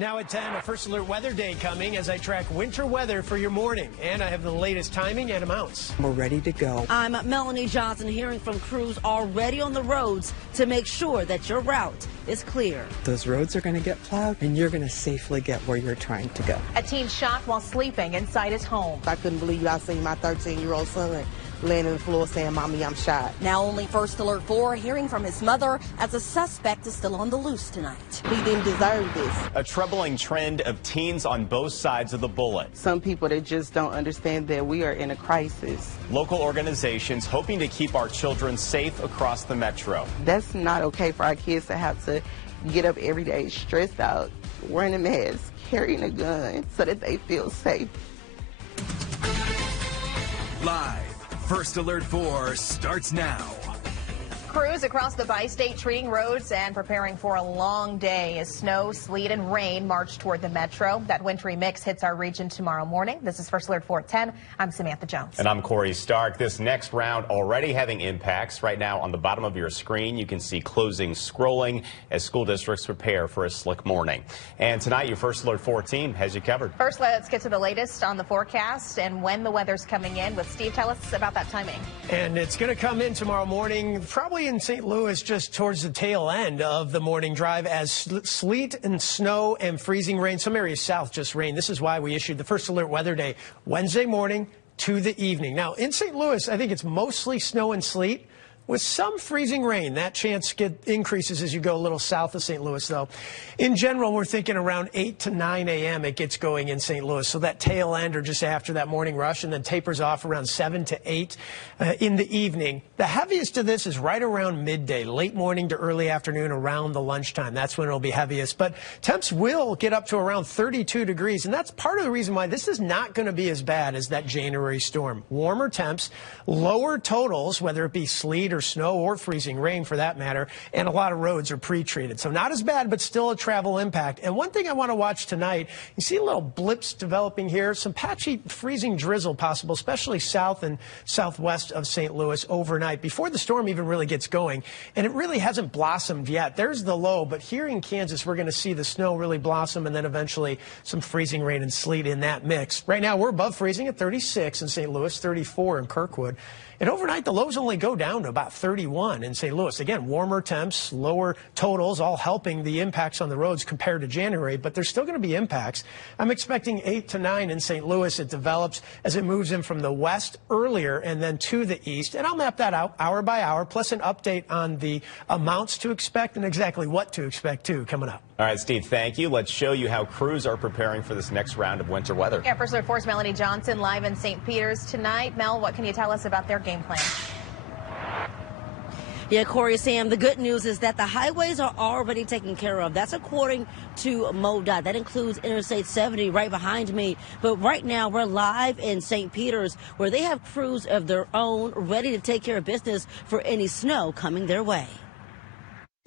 Now at 10, a First Alert Weather Day coming as I track winter weather for your morning. And I have the latest timing and amounts. We're ready to go. I'm Melanie Johnson, hearing from crews already on the roads to make sure that your route is clear. Those roads are going to get plowed, and you're going to safely get where you're trying to go. A teen shot while sleeping inside his home. I couldn't believe I seen my 13-year-old son laying on the floor saying, "Mommy, I'm shot." Now only First Alert 4 hearing from his mother as a suspect is still on the loose tonight. He didn't deserve this. A troubling trend of teens on both sides of the bullet. Some people that just don't understand that we are in a crisis. Local organizations hoping to keep our children safe across the metro. That's not okay for our kids to have to get up every day stressed out, wearing a mask, carrying a gun so that they feel safe. Live, First Alert 4 starts now. Crews across the bi-state treating roads and preparing for a long day as snow, sleet, and rain march toward the metro. That wintry mix hits our region tomorrow morning. This is First Alert 4 at 10. I'm Samantha Jones. And I'm Corey Stark. This next round already having impacts. Right now on the bottom of your screen, you can see closing scrolling as school districts prepare for a slick morning. And tonight, your First Alert 4 team has you covered. First, let's get to the latest on the forecast and when the weather's coming in. With Steve, tell us about that timing. And it's going to come in tomorrow morning, probably in St. Louis, just towards the tail end of the morning drive, as sleet and snow and freezing rain. Some areas south just rain. This is why we issued the First Alert Weather Day Wednesday morning to the evening. Now, in St. Louis, I think it's mostly snow and sleet with some freezing rain. That chance increases as you go a little south of St. Louis, though. In general, we're thinking around 8 to 9 a.m. it gets going in St. Louis. So that tail end or just after that morning rush, and then tapers off around 7 to 8 in the evening. The heaviest of this is right around midday, late morning to early afternoon, around the lunchtime. That's when it'll be heaviest. But temps will get up to around 32 degrees, and that's part of the reason why this is not going to be as bad as that January storm. Warmer temps, lower totals, whether it be sleet or snow or freezing rain for that matter, and a lot of roads are pre-treated. So not as bad, but still a travel impact. And one thing I want to watch tonight, you see little blips developing here, some patchy freezing drizzle possible, especially south and southwest of St. Louis overnight before the storm even really gets going. And it really hasn't blossomed yet. There's the low, but here in Kansas, we're going to see the snow really blossom and then eventually some freezing rain and sleet in that mix. Right now, we're above freezing at 36 in St. Louis, 34 in Kirkwood. And overnight, the lows only go down to about 31 in St. Louis. Again, warmer temps, lower totals, all helping the impacts on the roads compared to January, but there's still going to be impacts. I'm expecting 8 to 9 in St. Louis. It develops as it moves in from the west earlier and then to the east. And I'll map that out hour by hour, plus an update on the amounts to expect and exactly what to expect, too, coming up. All right, Steve, thank you. Let's show you how crews are preparing for this next round of winter weather. Yeah, First Alert 4's Melanie Johnson live in St. Peter's tonight. Mel, what can you tell us about their game plan? Yeah, Corey, Sam, the good news is that the highways are already taken care of. That's according to MoDOT. That includes Interstate 70 right behind me. But right now, we're live in St. Peter's, where they have crews of their own ready to take care of business for any snow coming their way.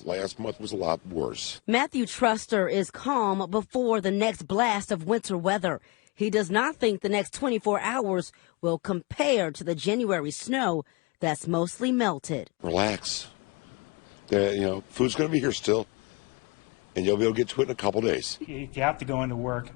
Last month was a lot worse. Matthew Truster is calm before the next blast of winter weather. He does not think the next 24 hours will compare to the January snow that's mostly melted. Relax. Food's going to be here still, and you'll be able to get to it in a couple days. If you have to go into work,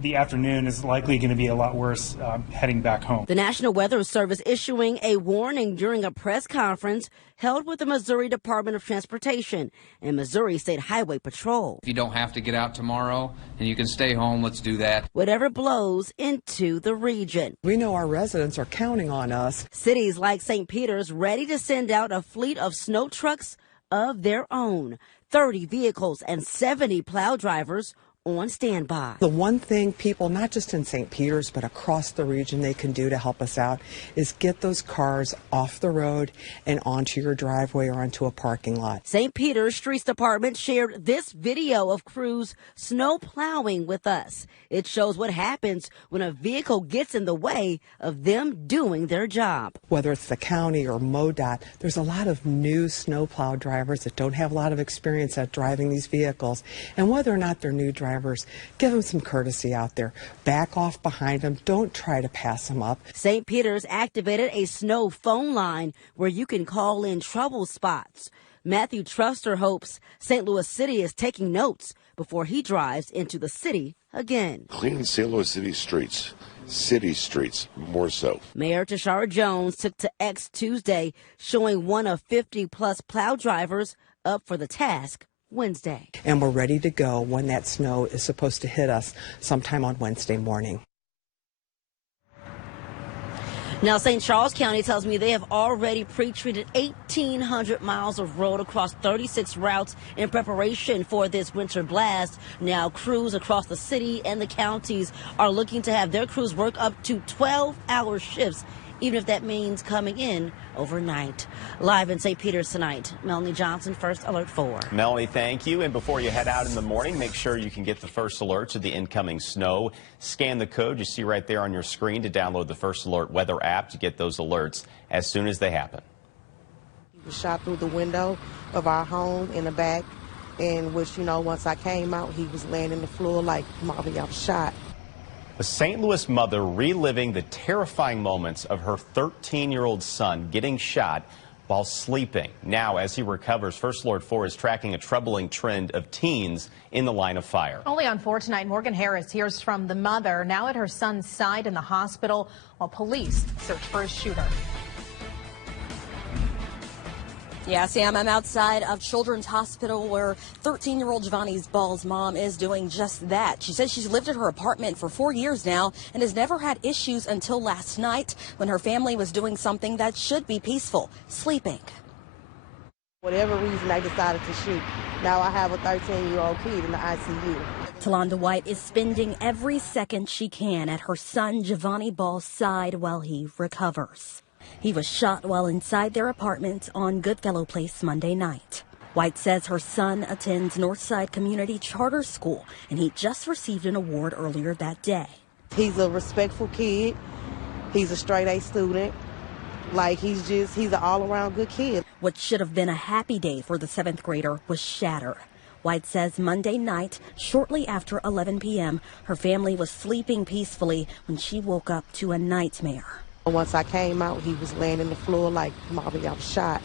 the afternoon is likely going to be a lot worse heading back home. The National Weather Service issuing a warning during a press conference held with the Missouri Department of Transportation and Missouri State Highway Patrol. If you don't have to get out tomorrow and you can stay home, let's do that. Whatever blows into the region. We know our residents are counting on us. Cities like St. Peter's ready to send out a fleet of snow trucks of their own. 30 vehicles and 70 plow drivers on standby. The one thing people, not just in St. Peter's, but across the region, they can do to help us out is get those cars off the road and onto your driveway or onto a parking lot. St. Peter's Streets Department shared this video of crews snow plowing with us. It shows what happens when a vehicle gets in the way of them doing their job. Whether it's the county or MoDOT, there's a lot of new snowplow drivers that don't have a lot of experience at driving these vehicles. And whether or not they're new drivers, give them some courtesy out there. Back off behind them. Don't try to pass them up. St. Peter's activated a snow phone line where you can call in trouble spots. Matthew Truster hopes St. Louis City is taking notes before he drives into the city again. Cleaning St. Louis city streets, more so. Mayor Tashara Jones took to X Tuesday, showing one of 50-plus plow drivers up for the task Wednesday. And we're ready to go when that snow is supposed to hit us sometime on Wednesday morning. Now, St. Charles County tells me they have already pre-treated 1,800 miles of road across 36 routes in preparation for this winter blast. Now, crews across the city and the counties are looking to have their crews work up to 12-hour shifts, even if that means coming in overnight. Live in St. Peter's tonight, Melanie Johnson, First Alert 4. Melanie, thank you. And before you head out in the morning, make sure you can get the First Alert to the incoming snow. Scan the code you see right there on your screen to download the First Alert weather app to get those alerts as soon as they happen. He was shot through the window of our home in the back, and which, once I came out, he was laying on the floor like, Mommy, I'm shot. A St. Louis mother reliving the terrifying moments of her 13-year-old son getting shot while sleeping. Now, as he recovers, First Alert 4 is tracking a troubling trend of teens in the line of fire. Only on 4 tonight, Morgan Harris hears from the mother, now at her son's side in the hospital, while police search for his shooter. Yeah, Sam, I'm outside of Children's Hospital where 13-year-old Giovanni Ball's mom is doing just that. She says she's lived at her apartment for 4 years now and has never had issues until last night when her family was doing something that should be peaceful, sleeping. Whatever reason, they decided to shoot. Now I have a 13-year-old kid in the ICU. Talonda White is spending every second she can at her son Giovanni Ball's side while he recovers. He was shot while inside their apartment on Goodfellow Place Monday night. White says her son attends Northside Community Charter School, and he just received an award earlier that day. He's a respectful kid. He's a straight-A student. He's an all-around good kid. What should have been a happy day for the 7th grader was shattered. White says Monday night, shortly after 11 p.m., her family was sleeping peacefully when she woke up to a nightmare. Once I came out, he was laying on the floor like, Mommy, I'm shot.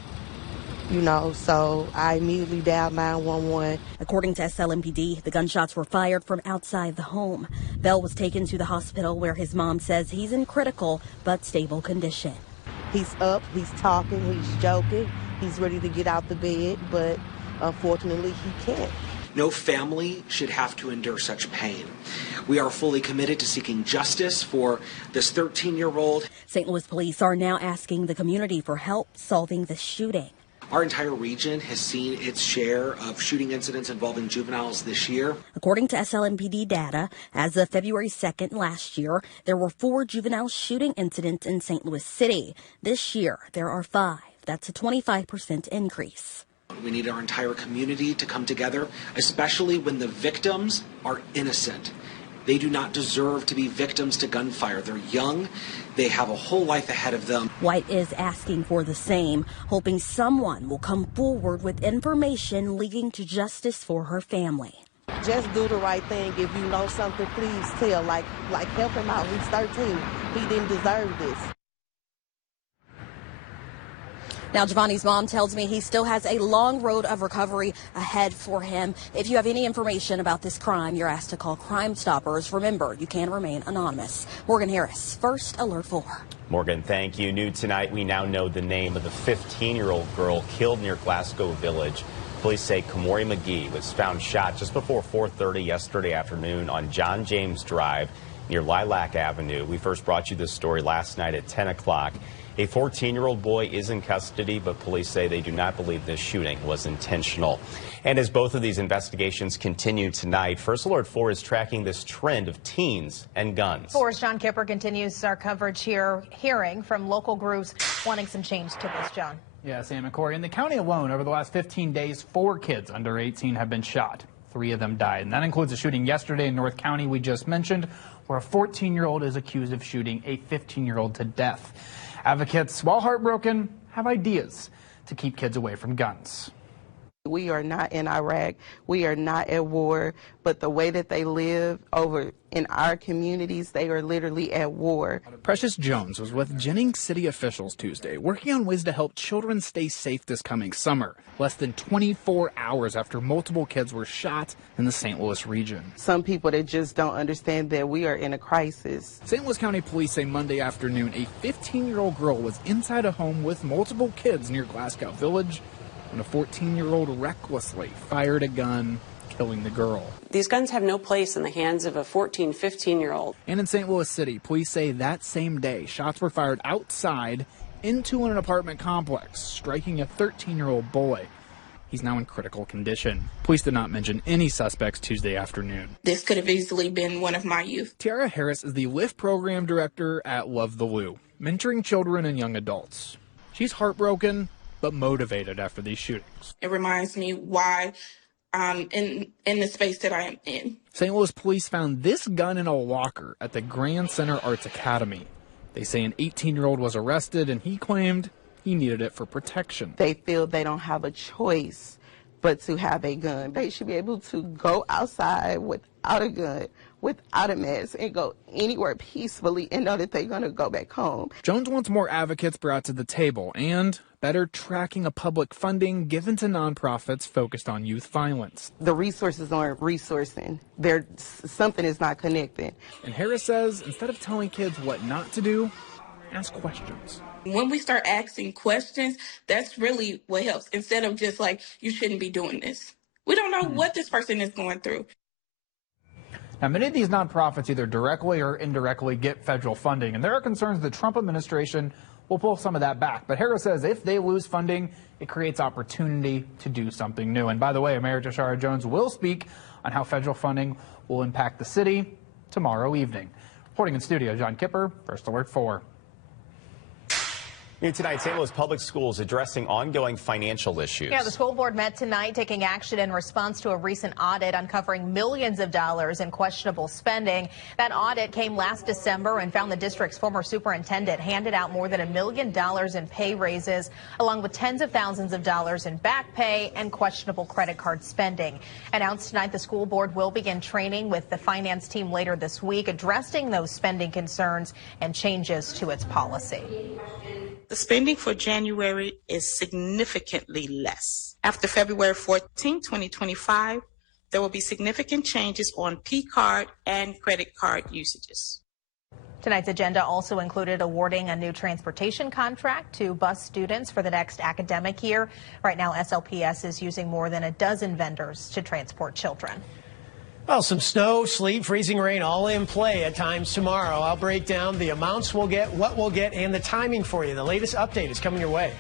So I immediately dialed 911. According to SLMPD, the gunshots were fired from outside the home. Bell was taken to the hospital where his mom says he's in critical but stable condition. He's up, he's talking, he's joking, he's ready to get out the bed, but unfortunately he can't. No family should have to endure such pain. We are fully committed to seeking justice for this 13-year-old. St. Louis police are now asking the community for help solving this shooting. Our entire region has seen its share of shooting incidents involving juveniles this year. According to SLMPD data, as of February 2nd last year, there were 4 juvenile shooting incidents in St. Louis City. This year, there are 5. That's a 25% increase. We need our entire community to come together, especially when the victims are innocent. They do not deserve to be victims to gunfire. They're young. They have a whole life ahead of them. White is asking for the same, hoping someone will come forward with information leading to justice for her family. Just do the right thing. If you know something, please tell. Like help him out. He's 13. He didn't deserve this. Now, Giovanni's mom tells me he still has a long road of recovery ahead for him. If you have any information about this crime, you're asked to call Crime Stoppers. Remember, you can remain anonymous. Morgan Harris, First Alert 4. Morgan, thank you. New tonight, we now know the name of the 15-year-old girl killed near Glasgow Village. Police say Kamori McGee was found shot just before 4:30 yesterday afternoon on John James Drive near Lilac Avenue. We first brought you this story last night at 10 o'clock. A 14-year-old boy is in custody, but police say they do not believe this shooting was intentional. And as both of these investigations continue tonight, First Alert 4 is tracking this trend of teens and guns. 4's John Kipper continues our coverage here, hearing from local groups wanting some change to this, John. Yeah, Sam and Corey. In the county alone, over the last 15 days, 4 kids under 18 have been shot. 3 of them died. And that includes a shooting yesterday in North County we just mentioned, where a 14-year-old is accused of shooting a 15-year-old to death. Advocates, while heartbroken, have ideas to keep kids away from guns. We are not in Iraq. We are not at war. But the way that they live over in our communities, they are literally at war. Precious Jones was with Jennings City officials Tuesday, working on ways to help children stay safe this coming summer, less than 24 hours after multiple kids were shot in the St. Louis region. Some people that just don't understand that we are in a crisis. St. Louis County Police say Monday afternoon a 15-year-old girl was inside a home with multiple kids near Glasgow Village when a 14-year-old recklessly fired a gun, killing the girl. These guns have no place in the hands of a 14, 15-year-old. And in St. Louis City, police say that same day, shots were fired outside into an apartment complex, striking a 13-year-old boy. He's now in critical condition. Police did not mention any suspects Tuesday afternoon. This could have easily been one of my youth. Tiara Harris is the LIFT program director at Love the Lou, mentoring children and young adults. She's heartbroken, but motivated after these shootings. It reminds me why I'm in the space that I am in. St. Louis police found this gun in a locker at the Grand Center Arts Academy. They say an 18-year-old was arrested, and he claimed he needed it for protection. They feel they don't have a choice but to have a gun. They should be able to go outside without a gun, without a mask, and go anywhere peacefully and know that they're going to go back home. Jones wants more advocates brought to the table and better tracking of public funding given to nonprofits focused on youth violence. The resources aren't resourcing. Something is not connected. And Harris says instead of telling kids what not to do, ask questions. When we start asking questions, that's really what helps, instead of just like, you shouldn't be doing this. We don't know what this person is going through. Now, many of these nonprofits either directly or indirectly get federal funding, and there are concerns the Trump administration will pull some of that back. But Harris says if they lose funding, it creates opportunity to do something new. And by the way, Mayor Tishaura Jones will speak on how federal funding will impact the city tomorrow evening. Reporting in studio, John Kipper, First Alert 4. New tonight, St. Louis Public Schools addressing ongoing financial issues. Yeah, the school board met tonight taking action in response to a recent audit uncovering millions of dollars in questionable spending. That audit came last December and found the district's former superintendent handed out more than $1 million in pay raises, along with tens of thousands of dollars in back pay and questionable credit card spending. Announced tonight, the school board will begin training with the finance team later this week, addressing those spending concerns and changes to its policy. The spending for January is significantly less. After February 14, 2025, there will be significant changes on P-card and credit card usages. Tonight's agenda also included awarding a new transportation contract to bus students for the next academic year. Right now, SLPS is using more than a dozen vendors to transport children. Well, some snow, sleet, freezing rain all in play at times tomorrow. I'll break down the amounts we'll get, what we'll get, and the timing for you. The latest update is coming your way.